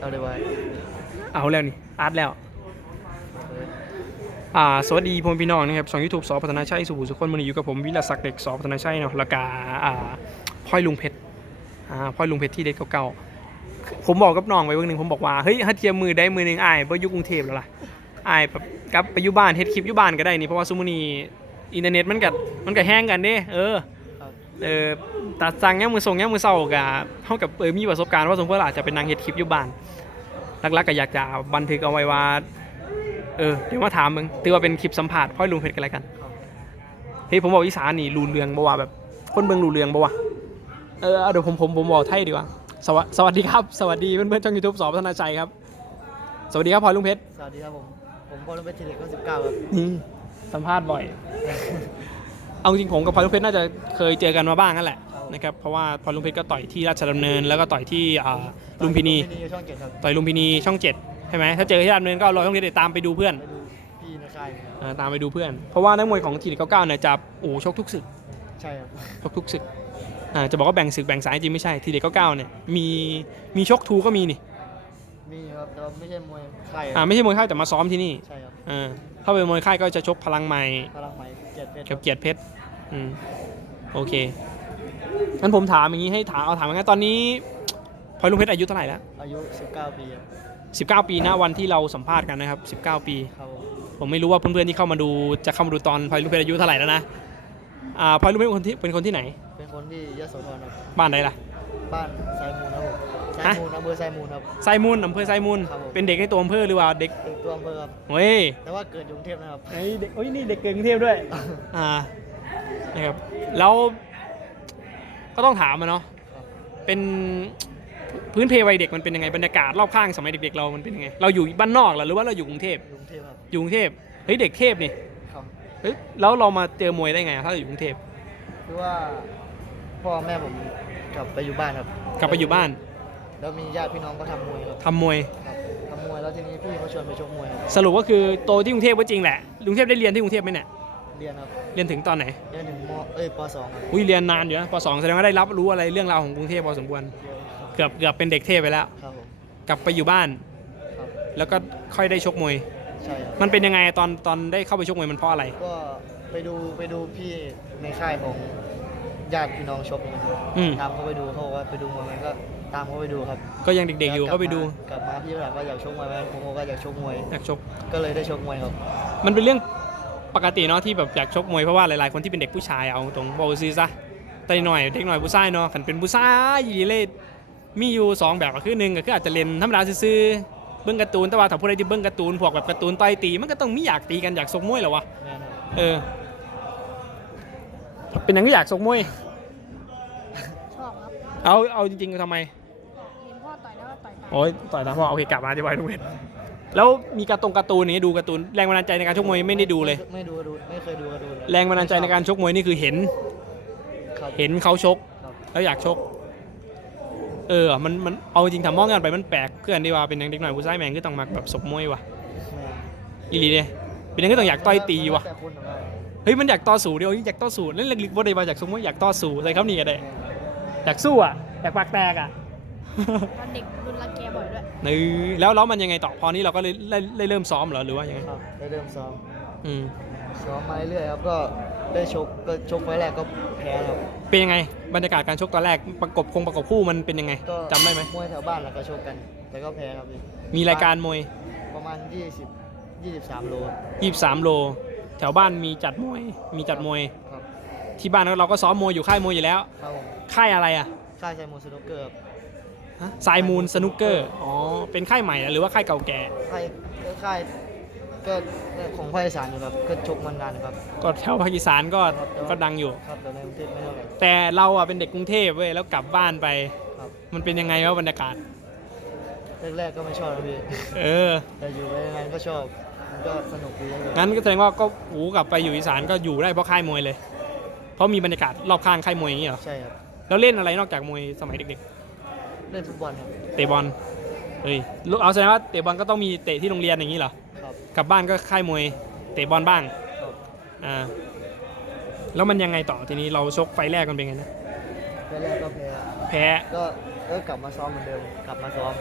เอาเลยไว้เอาแล้วนี่อาร์ตแล้ว อ่าสวัสดีพ่อพี่น้องนะครับช่องยูทูบสอพัฒนาชัยสุขุสุขคนมันอยู่กับผมวิลาศักดิ์เด็กสอพัฒนาชัยเนาะแล้วก็อ่าพ่อยลุงเพชรอ่าพ่อยลุงเพชรที่เด็กเก่าๆผมบอกกับน้องไว้เบื้องหนึ่งผมบอกว่าเฮ้ยถ้าเทียมมือได้มือหนึ่งอายบ่อยู่กรุงเทพแล้วล่ะอายแบบกลับไปอยู่บ้านเฮ็ดคลิปอยู่บ้านก็ได้นี่เพราะว่าซุมื้อนีอินเทอร์เน็ตมันก็มันก็แห้งกันเด้เออ เออตัดสั่งย่ามมือส่งย่ามมือเศร้ากับเท่ากับเออมีประสบการณ์ว่าสมควรอาจจะเป็นนางเฮ็ดคลิปอยู่บ้านหลักๆก็อยากจะบันทึกเอาไว้ว่าเออเดี๋ยวมาถามมึงถือว่าเป็นคลิปสัมภาษณ์พ่อยลุงเพชรกันแล้วกันครับเฮ้ยผมบอกอีสานนี่รูเรืองบ่ว่าแบบคนเบิ่งรูเรืองบ่ว่าเออเอาเดี๋ยวผมผมผมบอกไทยดีกว่าสวัสสวัสดีครับ สวัสดีเพื่อนๆช่องยูทูบสอบพัฒนาชัยครับ สวัสดีครับพ่อยลุงเพชรสวัสดีครับผม ผมบอลลูนเป็นทีเด็กก็สิบเก้าครับนี่สัมภาษณ์บ่อย เอาจริงผมกับพลอยลุงเพชรน่าจะเคยเจอกันมาบ้างนั่นแหละนะครับเพราะว่าพลอยลุงเพชรก็ต่อยที่ราชดำเนิน แล้วก็ต่อยที่อ่าลุมพินีลุมพินีช่องเจ็ดครับต่อยลุมพินีช่องเจ็ดใช่ไหมถ้าเจอที่ราชดำเนินก็รอช่องเจ็ดตามไปดูเพื่อนไปดูพี่ในค่ายครับเออตามไปดูเพื่อน เพราะว่านักมวยของทีเด็กเก้าเนี่ยจะโอ้ชกทุกศึก ใช่ครับชกทุกศึกอ่าจะบอกว่าแบ่งศึกแบ่งสายจริงไม่ใช่ ทีเด็กเก้าเนี่ยมีมีชกทูก็มีนี่มีครับแต่ว่าไม่ใช่มวยค่ายคอ่ารับไม่ใช่มวยค่ายแต่มาซ้อมที่นี่ใช่ครับอ่าถ้าเป็นมวยค่ายก็จะชกพลังใหม่พลังไหม เจ็ดเพชรกับเกียรติเพชรอืมโอเคงั้นผมถามอย่างนี้ให้ถามเอาถามว่าไงตอนนี้พลอยลุงเพชรอายุเท่าไหร่แล้วอายุสิบเก้าปีครับ19ปีนะวันที่เราสัมภาษณ์กันนะครับ19ปีครับผมผมไม่รู้ว่าเพื่อนๆที่เข้ามาดูจะเข้ามาดูตอนพลอยลุงเพชรอายุเท่าไหร่แล้วนะอ่าพลอยลุงเพชรเป็นคนที่เป็นคนที่ไหน เป็นคนที่ยโสธรครับบ้านไหนล่ะ บ้านไซมูนครับผม ไซฮะมูนอำเภอไซมูนครับ ไซมูลอำเภอไซมูลครับผม เป็นเด็กในตัวอำเภอหรือว่าเด็กตึกตัวอำเภอครับ เฮ้ยแต่ว่าเกิดอยู่กรุงเทพนะครับ ไอ้เด็กโอ้ยนี่เด็กเกิดกรุงเทพด้วย อ่านะครับแล้วก็ต้องถามมาเนาะครับ เป็นพื้นเพวัยเด็กมันเป็นยังไงบรรยากาศรอบข้างสมัยเด็ก ๆ เรามันเป็นยังไงเราอยู่บ้านนอกเหรอหรือว่าเราอยู่กรุงเทพอยู่กรุงเทพครับอยู่กรุงเทพเฮ้ยเด็กเทพนี่ครับเฮ้ยแล้วเรามาเจอมวยได้ไงอะถ้าเราอยู่กรุงเทพ คือว่าพ่อแม่ผมกลับไปอยู่บ้านครับกลับไปอยู่บ้าน แล้วมีญาติพี่น้องก็ทำมวยครับทำมวย ครับทำมวยแล้วทีนี้พี่เขาชวนไปชกมวยครับสรุปก็คือโตที่กรุงเทพก็จริงแหละกรุงเทพได้เรียนที่กรุงเทพไหมเนี่ย เรียนครับเรียนถึงตอนไหน เรียนถึงมเอ้ยปสองครับอุ้ยเรียนนานอยู่นะปสองแสดงว่าได้รับรู้อะไรเรื่องราวของกรุงเทพพอสมควร เยอะครับเกือบเกือบเป็นเด็กเทพไปแล้ว ครับผมกลับไปอยู่บ้าน ครับแล้วก็ค่อยได้ชกมวย ใช่ครับมันเป็นยังไงตอนตอนได้เข้าไปชกมวยมันเพราะอะไร ก็ไปดูไปดูพี่ในค่ายของ ญาติพี่น้องชกนะครับอืม ตามเขาไปดูเขาบอกว่าไปดูมวยไหมก็ตามเขาไปดูครับก็ยังเด็กๆอยู่ก็ไปดูกลับมาพี่ก็ถามว่าอยากชกมวยไหมผมบอกว่าอยากชกมวย อยากชก ก็เลยได้ชกมวยครับ มันเป็นเรื่องปกติเนาะที่แบบอยากชกมวยเพราะว่าหลายๆคนที่เป็นเด็กผู้ชายเอาตรงบอกซีซะแต่หน่อยเด็กหน่อยผู้ชายเนาะขันเป็นผู้ชายยีเล่มีอยู่สองแบบก็คือหนึ่งก็คืออาจจะเล่นธรรมดาซื่อๆเบิ้งการ์ตูนแต่ว่าถ้าผู้ใดที่เบิ้งการ์ตูนพวกแบบการ์ตูนต่อยตีมันก็ต้องมีอยากตีกันอยากชกมวยเหรอวะแม่นครับเออ เป็นอย่างที่อยากชกมวย ชอบครับเอาเอาจริงๆทำไมเห็นพ่อต่อยแล้วก็ต่อยตามโอ้ยต่อยตามพ่อโอเคกลับมาที่ไว้ทุกเวทแล้วมีการ์ตรงการ์ตูนอย่างนี้ดูการ์ตูนแรงบันดาลใจในการชกมวยไม่ได้ดูเลย ไม่ดูดูไม่เคยดูก็ดูเลยแรงบันดาลใจในการชกมวยนี่คือเห็น ครับ เห็นเขาชก ครับ แล้วอยากชก เออ มันมันเอาจริงทำมองกันไปมันแปลกเพื่อนดีว่าเป็นอย่างเด็กหน่อยผู้ชายแมงก็ต้องมาแบบสบมวยว่ะแม่นอีหลีเด้เป็นอย่างก็ต้องอยากต่อยตีว่ะ แต่คุณของเรา เฮ้ยมันอยากต่อสู้เดียวอยากต่อสู้เล่นเล็กๆบ่ได้มาอยากสมมวยอยากต่อสู้ใส่เขานี่ก็ได้อยากสู้อะอยากปากแตกอะตอนเด็กโดนรังแกบ่อยด้วยนี่แล้วแล้วมันยังไงต่อพอนี้เราก็เลยได้ได้เริ่มซ้อมเหรอหรือว่ายังไงครับได้เริ่มซ้อมอืมซ้อมมาเรื่อยๆครับก็ได้ชกก็ชกไฟล์แรกก็แพ้ครับเป็นยังไงบรรยากาศการชกตอนแรกประกบคงประกบคู่มันเป็นยังไงก็จำได้ไหมมวยแถวบ้านแล้วก็ชกกันแต่ก็แพ้ครับพี่มีรายการมวยประมาณ 20 23 โล 23 โล แถวบ้านมีจัดมวย มีจัดมวย ครับที่บ้านเราก็ซ้อมมวยอยู่ค่ายมวยอยู่แล้ว ครับผมค่ายอะไรอะค่ายไซมูนสนุกเกอร์ครับสายมูลสนุกเกอร์ อ๋อ เป็นค่ายใหม่เหรอหรือว่าค่ายเก่าแก่ ค่ายก็ค่ายก็ของภาคอีสานอยู่ครับก็ชกมานานครับ ก็แถวภาคอีสานก็ ครับแต่ว่าก็ดังอยู่ ครับแต่ในกรุงเทพไม่เท่าไหร่แต่เราอะเป็นเด็กกรุงเทพเว้ย แล้วกลับบ้านไป ครับมันเป็นยังไงวะบรรยากาศ แรกๆก็ไม่ชอบนะพี่เออ แต่อยู่ไปนานๆก็ชอบมัน ก็สนุกดีครับงั้นก็แสดงว่าก็หูกลับไปอยู่อีสานก็อยู่ได้เพราะค่ายมวยเลย เพราะมีบรรยากาศรอบข้างค่ายมวยอย่างนี้เหรอ ใช่ครับ แล้วเล่นอะไรนอกจากมวยสมัยเด็กเล่นฟุตบอลครับ ๆ เตะบอล เฮ้ยเอาแสดงว่าเตะบอลก็ต้องมีเตะที่โรงเรียนอย่างนี้เหรอ ครับ กลับบ้านก็ค่ายมวยเตะบอลบ้าง ครับ อ่า แล้วมันยังไงต่อทีนี้เราชกไฟแรกมันเป็นไงนะ แรกๆก็แพ้แพ้ ก็กก็กลับมาซ้อมเหมือนเดิม กลับมาซ้อม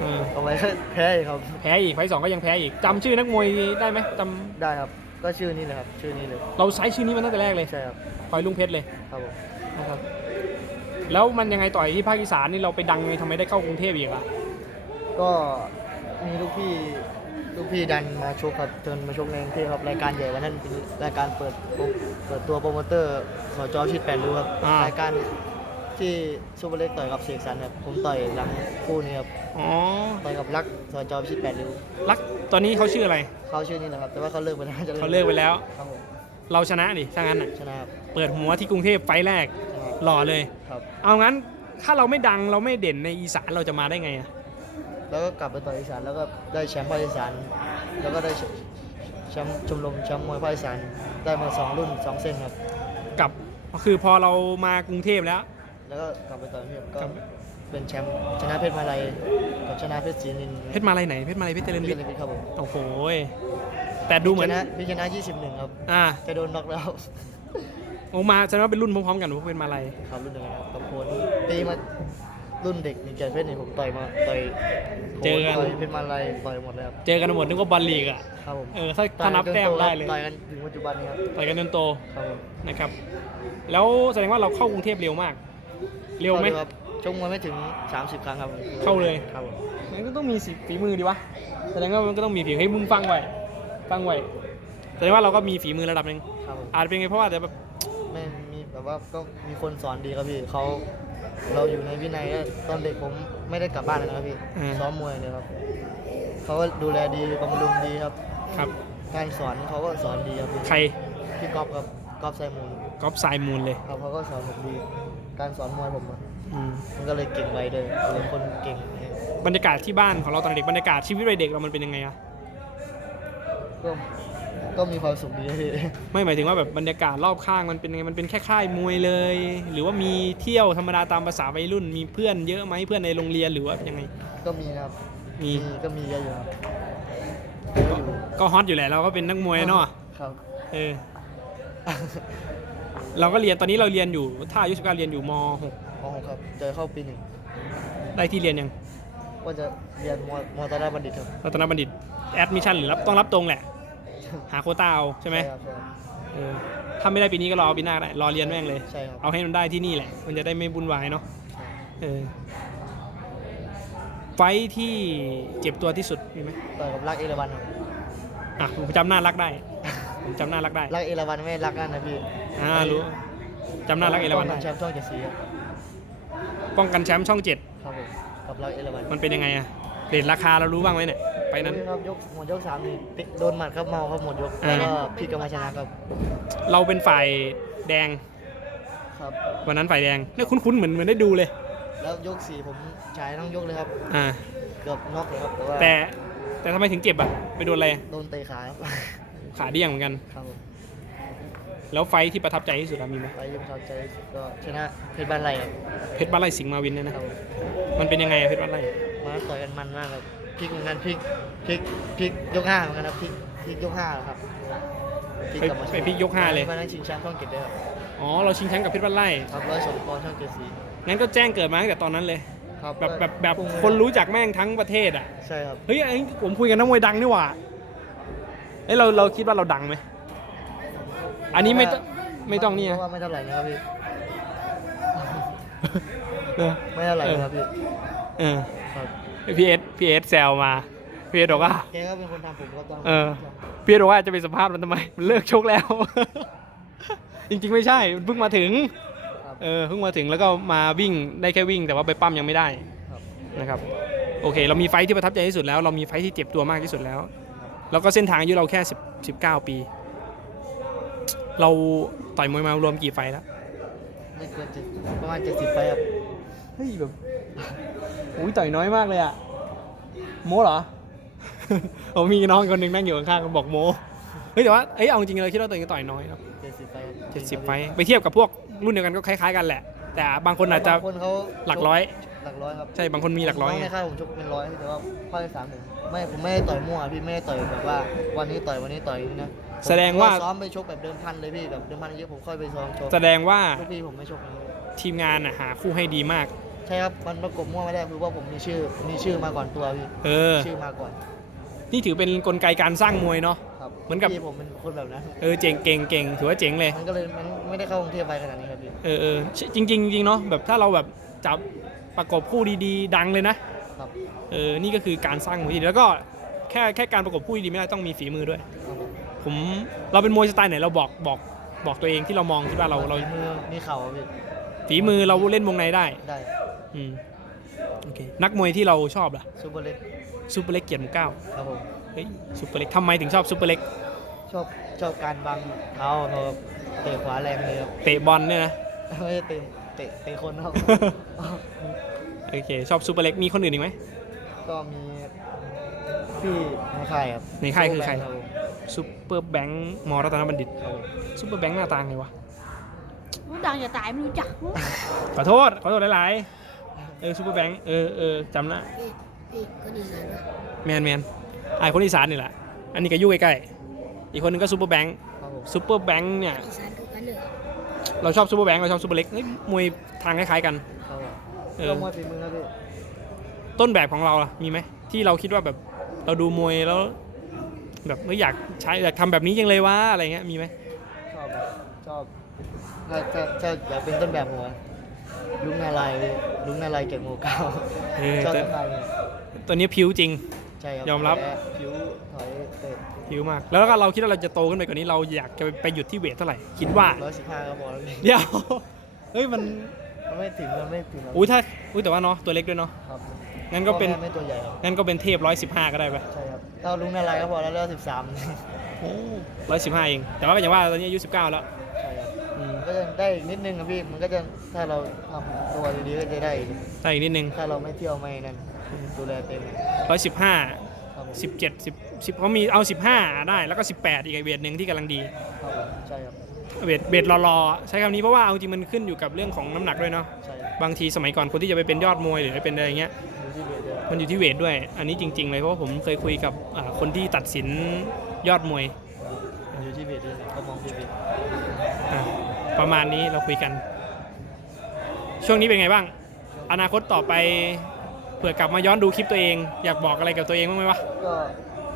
เออเอาไว้ก็แพ้อีกครับ แพ้อีกไฟล์สองก็ยังแพ้อีกจำชื่อนักมวยได้ไหมจได้ครับ ก็ชื่อนี้เลยครับ ชื่อนี้เลยำเราใช้ชื่อนี้มาตั้งแต่แรกเลยใช่ครับ พลอยลุงเพชรเลยครับผม นะครับแล้วมันยังไงต่อยที่ภาคอีสานนี่เราไปดังไงทำไมได้เข้ากรุงเทพอีกอะก็มีลูกพี่ลูกพี่ดันมาชกครับจนมาชกในกรุงเทพครับรายการใหญ่วันนั้นเป็นรายการเปิดเปิดตัวโปรโมเตอร์สจชิดแปดริ้วครับรายการ ที่ซูเปอร์เล็กต่อยกับเสกสรรครับผมต่อยหลังคู่นี้ครับอ๋อ ต่อยกับรักสจชิดแปดริ้วรักตอนนี้เขาชื่ออะไรเขาชื่อนี้นะครับ แต่ว่าเขาเลิกไปแล้วจะเขาเลิกไปแล้ว ครับผมเราชนะดิถ้างั้นอะชนะครับเปิดหัวที่กรุงเทพไฟล์แรกชนะหล่อเลย ครับ เอางั้นถ้าเราไม่ดังเราไม่เด่นในอีสานเราจะมาได้ไงอะแล้วก็กลับไปต่อยอีสานแล้วก็ได้แชมป์ภาคอีสานแล้วก็ได้แชมป์ชมรมแชมป์มวยภาคอีสานได้มาสองรุ่นสองเส้นครับ กับคือพอเรามากรุงเทพแล้ว แล้วก็กลับไปต่อยกรุงเทพก็ครับ เป็นแชมป์ชนะเพชรมาลัยกับชนะเพชรศรีนินทร์เพชรมาลัยไหนเพชรมาลัยเพชรเจริญเพวิชทรย์เจริญวิทย์ครับผมโอ้โหแต่ดูเหมือนชนะพี่ชนะ21ครับอ่าจะโดนน็อกแล้วโอ้มาแสดงว่าเป็นรุ่นพร้อมๆกันพวกเพชรมาลัยครับรุ่นเดียวกันครับกับโคนตีมารุ่นเด็กนี่แกนเพชรนี่ผมต่อยมาต่อยโคนต่อยเพชรมาลัยต่อยหมดแล้วเจอกันหมดนึกว่าบอลลีกอะครับผมเออถ้าถ้านับแต้มได้เลยต่อยกันถึงปัจจุบันนี้ครับต่อยกันจนโตครับผมนะครับ แล้วแสดงว่าเราเข้ากรุงเทพเร็วมาก เร็วไหม ครับชกมวยไม่ถึง 30 ครั้งครับผมเข้าเลย ครับผมมันก็ต้องมีสิฝีมือดีวะแสดงว่ามันก็ต้องมีฝีมือให้ยมึงฟังไว้ฟังไว้แสดงว่าเราก็มีฝีมือระดับหนึ่งครับผมอาจจะเป็นไงเพราะว่าแต่แบบไม่มีแบบว่าก็มีคนสอนดีครับพี่เขาเราอยู่ในวินัยก็ตอนเด็กผมไม่ได้กลับบ้านเลยนะครับพี่ซ้อมมวยเลยครับเขาก็ดูแลดีบำรุงดีครับ ครับการสอนเขาก็สอนดีครับพี่ใครพี่ก๊อฟครับก๊อฟไซมูลก๊อฟสายมูลเลย ครับเขาก็สอนผมดี การสอนมวยผมอะอืมมันก็เลยเก่งไวเลยเป็นคนเก่งเนี่ยบรรยากาศที่บ้านของเราตอนเด็กบรรยากาศชีวิตวัยเด็กเรามันเป็นยังไงอะก็ก็มีความสุขดีนะพี่ไม่หมายถึงว่าแบบบรรยากาศรอบข้างมันเป็นยังไงมันเป็นแค่ค่ายมวยเลย หรือว่ามีเที่ยวธรรมดาตามภาษาวัยรุ่น มีเพื่อนเยอะไหมเพื่อนในโรงเรียนหรือว่ายังไง ก็มีนะครับมี ก็มีเยอะอยู่ครับเยอะอยู่ก็ฮอตอยู่แหละเราก็เป็นนักมวยเนาะครับ เออ เราก็เรียนตอนนี้เราเรียนอยู่ถ้าอายุสิบเก้าเรียนอยู่มมหกครับเจอเข้าปีหนึ่ง .6 ได้ที่เรียนยังก็จะเรียนมมตราบัณฑิตครับรัตนบัณฑิตแอดมิชั่นหรือรับต้องรับตรงแหละ หาโควต้าเอาใช่ไหมครับใช่ครับเออถ้าไม่ได้ปีนี้ก็รอปีหน้าได้รอเรียนแม่งเลย ใช่ครับเอาให้มันได้ที่นี่แหละ มันจะได้ไม่บุ่นวายเนาะเออไฟท์ที่เจ็บตัวที่สุดมีไหมต่อยกับรักเอราวันครับอะผมจำหน้ารักได้ ผมจำหน้ารักได้ รักเอราวันไม่รักนั่นนะพี่อ่ารู้จำหน้ารักเอราวันป้ได้งแชมป์ช่องเจ็ดสีครับป้องกันแชมป์ช่องเจ็ดครับผมกับรักเอราวันมันเป็นยังไงอะเรทราคาเรารู้บ้างไหมเนี่ยไปนั้นโอ้ยครับยกหมดยกสามนี่ติ๊กโดนหมัดครับเมาครับหมดยกอ่าแล้วก็พี่ก็มาชนะครับเราเป็นฝ่ายแดงครับวันนั้นฝ่ายแดงเนี่ยคุ้นๆเหมือนเหมือนได้ดูเลย แล้วยกสี่ผมฉายทั้งยกเลยครับอ่าเกือบน็อกเลยครับแต่ว่าแต่แต่ทำไมถึงเจ็บอะไปโดนอะไรโดนเตะขาครับ ขาเดี้ยงเหมือนกัน ครับผมแล้วไฟท์ที่ประทับใจที่สุดอะมีไหมไปที่ประทับใจก็ชนะเพชรบ้านไรครับเพชรบ้านไร่สิงห์มาวินเนี่ยนะครับผมมันเป็นยังไงอะเพชรบ้านไร่มาต่อยกันมันมากครับพลิกเหมือนกันพลิกพลิกพลิกยกห้าเหมือนกันครับพลิกพลิกยกห้าครับพลิกไปกลับมาชนะไปพลิกยกห้าเลยวันนั้นชิงแชมป์ช่องเจ็ดด้วยครับอ๋อเราชิงแชมป์กับเพชรบ้านไร่ครับร้อยสองปอนด์ช่องเจ็ดสีงั้นก็แจ้งเกิดมาตั้งแต่ตอนนั้นเลย ครับแบบแบบแบบพุ่งคนรู้จักแม่งทั้งประเทศอะใช่ครับ เฮ้ยไอ้ผมคุยกันนักมวยดังนี่หว่า เอ้ยเราเราคิดว่าเราดังไหม อันนี้ไม่ต้องไม่ต้องนี่เพนะราะว่าไม่เท่าไหร่นะครับพี่เออไม่เท่าไหร่นะครับพี่เออครับพีเอสพีเอสแซวมาพีเอสบอกว่า แกก็เป็นคนทำผมก็ต้องเออพีเอสบอกว่าจะไปสัมภาษณ์มันทำไม มันเลิกชกแล้ว จริงๆไม่ใช่มันเพิ่งมาถึงครับเออเพิ่งมาถึงแล้วก็มาวิ่งได้แค่วิ่งแต่ว่าไปปั้มยังไม่ได้ครับนะครับ โอเค เรามีไฟท์ที่ประทับใจที่สุดแล้ว เรามีไฟท์ที่เจ็บตัวมากที่สุดแล้ว แล้วก็เส้นทางอายุเราแค่10 19 ปี เราต่อยมวยมารวมกี่ไฟท์แล้ว ไม่เกินเจ็ดประมาณเจ็ดสิบไปครับเฮ้ยแบบอุ้ยต่อยน้อยมากเลยอะโมเหรอ ผมมีน้องคนหนึ่งนั่งอยู่ข้างๆก็บอกโมเฮ้ยแต่ว่าเอ้ยเอาจริงๆเราคิดว่าตัวเองต่อยน้อยครับเจ็ดสิบไปครับเจ็ดสิบไฟท์ไปเทียบกับพวกรุ่นเดียวกันก็คล้ายๆกันแหละ แต่บางคนอาจจะบงคนเขาหลักร้อย หลักร้อยครับใช่บางคนมีหลักร้อยน้งไง ในค่ายผมชกเป็นร้อยแต่ว่าภาคที่สามผมไม่ผมไม่ได้ต่อยมั่วพี่ไม่ได้ต่อยแบบว่า วันนี้ต่อยวันนี้ต่อยอย่างนี้นะแสดงว่า ผมซ้อมไปชกแบบเดิมพันเลยพี่แบบเดิมพันเยอะผมค่อยไปซ้อมชกแสดงว่าลูกพี่ผมไม่ชกนะทีมงานน่ะหาคู่ให้ดีมาก ใช่ครับมันประกบมั่วไม่ได้คือว่าผมมีชื่อมีชื่อมาก่อนตัวพี่เออ ชื่อมาก่อนนี่ถือเป็นกลไกการสร้างมวยเนาะ ครับเหมือนกับ พี่ผมเป็นคนแบบนั้นเออเจ๋งเก่งเก่งถือว่าเจ๋งเลย มันก็เลยมันไม่ได้เข้ากรุงเทพไปขนาดนี้ครับพี่ เออเออจริงจริงจริงเนาะแบบถ้าเราแบบจับ ประกบคู่ดีๆ ดังเลยนะครับเออนี่ก็คือการสร้างมวยที่ดีแล้วก็แค่แค่การประกบคู่ดีไม่ได้ต้องมีฝีมือด้วย ครับผมผมเราเป็นมวยสไตล์ไหนเราบอกบอกบอกตัวเองที่เรามองคิดว่าเราเราฝีมือมีเข่าครับพี่ฝีมือเราเล่นวงในได้ได้อืมโอเคนักมวยที่เราชอบล่ะซูเปอร์เล็กซูเปอร์เล็กเกียรติหมู่เก้าครับผมเฮ้ยซูเปอร์เล็กทำไมถึงชอบซูเปอร์เล็กชอบชอบการบังเท้าเขาครับเตะขวาแรงเลยครับเตะบอลเนี่ยนะไม่ได้เตะ เตะเตะคนครับ โอเค ชอบซูเปอร์เล็กมีคนอื่นอีกไหม ก็มีพี่ในค่ายครับในค่ายคือใครรับผมซูเปอร์แบงค์มอรัตนบัณฑิตครับผมซูเปอร์แบงค์หน้าตาไงวะรู้ดังจะตายไม่รู้จักขอโทษขอโทษหลายๆเออซูเปอร์แบงค์เออเออจำนะพี่พี่คนอีสานนะแมนแมนไอคนอีสานนี่แหละอันนี้ก็อยู่ใกล้ๆอีกคนนึงก็ซูเปอร์แบงค์ครับผมซูเปอร์แบงค์เนี่ยอีสานคือกันเลย เราชอบซูเปอร์แบงค์เราชอบซูเปอร์เล็กเฮ้ยมวยทางคล้ายๆกัน ครับผมเออก็มวยฝีมือครับพี่ต้นแบบของเราล่ะมีไหมที่เราคิดว่าแบบเราดูมวยแล้ว แบบไม่อยากใช้อยากทำแบบนี้ยังเลยวะอะไรเงี้ยมีไหมชอบครับชอบถ้าถ้าถ้าอยากเป็นต้นแบบหัวลุงนาลายณ์พี่ลุงนาลายณ์เก็บหมูเก้าเออชอบแต่ต้นแบบเนี่ยตัวนี้ผิวจริง ใช่ครับยอมรับ แพ้ผิวถอยเตะ ผิวมาก แล้วก็เราคิดว่าเราจะโตขึ้นไปกว่านี้เราอยากจะไปหยุดที่เวทเท่าไหร่ คิดว่า ร้อยสิบห้าก็พอแล้วพี่เดี๋ยว เฮ้ยมัน มันไม่ถึงมันไม่ถึงหรกอุ้ยถ้า อุ้ยแต่ว่าเนาะตัวเล็กด้วยเนาะ ครับงั้นก็เป็น พ่อแม่ไม่ตัวใหญ่ครับ งั้นก็เป็นเทพร้อยสิบห้าก็ได้ปะใช่ครับถ้าลุงนาลายณ์ก็พอแล้วแล้วสิบสามร้อยสิบห้าเอง แต่ว่าก็อย่างว่าตอนนี้อายุสิบเก้าแล้วใช่ครับอืมก็จะได้อีกนิดนึงครับพี่ มันก็จะถ้าเราทำตัวดีๆก็จะได้อีกได้อีกนิดนึงถ้าเราไม่เที่ยวไม่นั่นดูแลเต็มร้อยสิบห้า ครับผมสิบเจ็ดสิบสิบเขามีเอาสิบห้าได้แล้วก็สิบแปดอีกเวทหนึ่งที่กำลังดี ครับผมใช่ครับเวทเวทรอๆใช้คำนี้เพราะว่าเอาจริงมันขึ้นอยู่กับเรื่องของน้ำหนักด้วยเนาะใช่ครับบางทีสมัยก่อนคนที่จะไปเป็นยอดมวยหรือไปเป็นอะไรอย่างเงี้ย อยู่ที่เบสเดียวมันอยู่ที่เวทด้วย อันนี้จริง ๆ เลยเพราะว่าผมเคยคุยกับอ่าคนที่ตัดสินยอดมวยอยู่ที่เบสเดียวก็มองที่เบสอะประมาณนี้เราคุยกัน ช่วงนี้เป็นไงบ้าง อนาคตต่อไปเผื่อกลับมาย้อนดูคลิปตัวเอง อยากบอกอะไรกับตัวเองบ้างไหมวะก็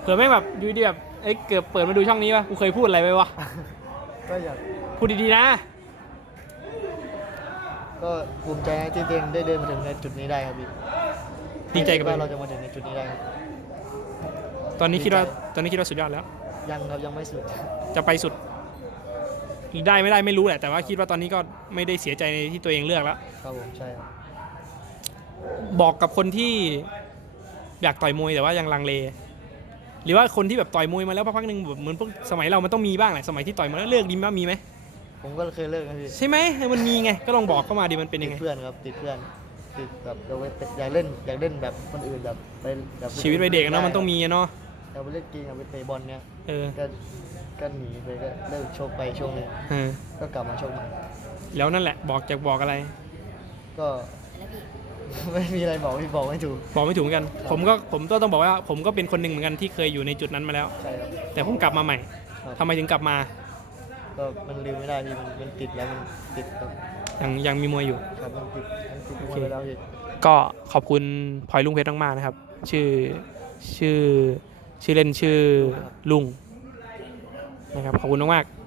เผื่อไม่งแบบอยูดีแบบเอ้ยเกือบเปิดมาดูช่องนี้วะกูเคยพูดอะไรไปวะก็อยากพูดดีๆนะ ก็ภูมิใจนะที่ตัวเองได้เดินมาถึงในจุดนี้ได้ครับพี่ดีใจกับว่ามันเราจะมาถึงในจุดนี้ได้ครับตอนนี้ดีใจคิดว่าตอนนี้คิดว่าสุดยอดแล้ว ยังครับยังไม่สุดจะไปสุดหรือได้ไม่ได้ไม่รู้แหละแต่ว่าคิดว่าตอนนี้ก็ไม่ได้เสียใจในที่ตัวเองเลือกแล้ว ครับผมใช่ครับ บอกกับคนที่อยากต่อยมวยแต่ว่ายังลังเล หรือว่าคนที่แบบต่อยมวยมาแล้วพักๆหนึ่งแบบเหมือนพวกสมัยเรามันต้องมีบ้างแหละสมัยที่ต่อยมาแล้วเลิกดีมั้ยมีไหมผมก็เคยเลิกนะพี่ใช่ไหมมันมีไงก็ลองบอกเข้ามาดิมันเป็นติยัดงไง เพื่อนครับติดเพื่อนติดแบบเราไปอยากเล่นอยากเล่นแบบคนอื่นแบบไปแบบชีวิตวัยเด็กอะเนาะมันต้องมีอะเนาะอยากไปเล่นเกมอยากไปเตะบอลเนี่ยเออก็ก็หนีไปก็เลิกโชคไปช่วงหนึงเออก็กลับมาโชคใหม่แล้วนั่นแหละบอกจะบอกอะไร ก็ ไม่มีอะไรบอกพี่บอกไม่ถูก บอกไม่ถูกเหมือนกัน ผมก็ผมก็ต้องบอกว่า ผมก็เป็นคนหนึ่งเหมือนกันที่เคยอยู่ในจุดนั้นมาแล้ว ใช่ครับ แต่ผมกลับมาใหม่ครับ ทำไมถึงกลับมาก็มันลืมไม่ได้พี่มันมันติดแล้วมันติดครับยังยังมีมวยอยู่ ครับมันติดมันติดโอมเควยไปแล้วพี่ ก็ขอบคุณพลอยลุงเพชรมากๆนะครับ ชื่อชื่อชื่อเล่นชื่อลุงนะครับขอบคุณมากๆ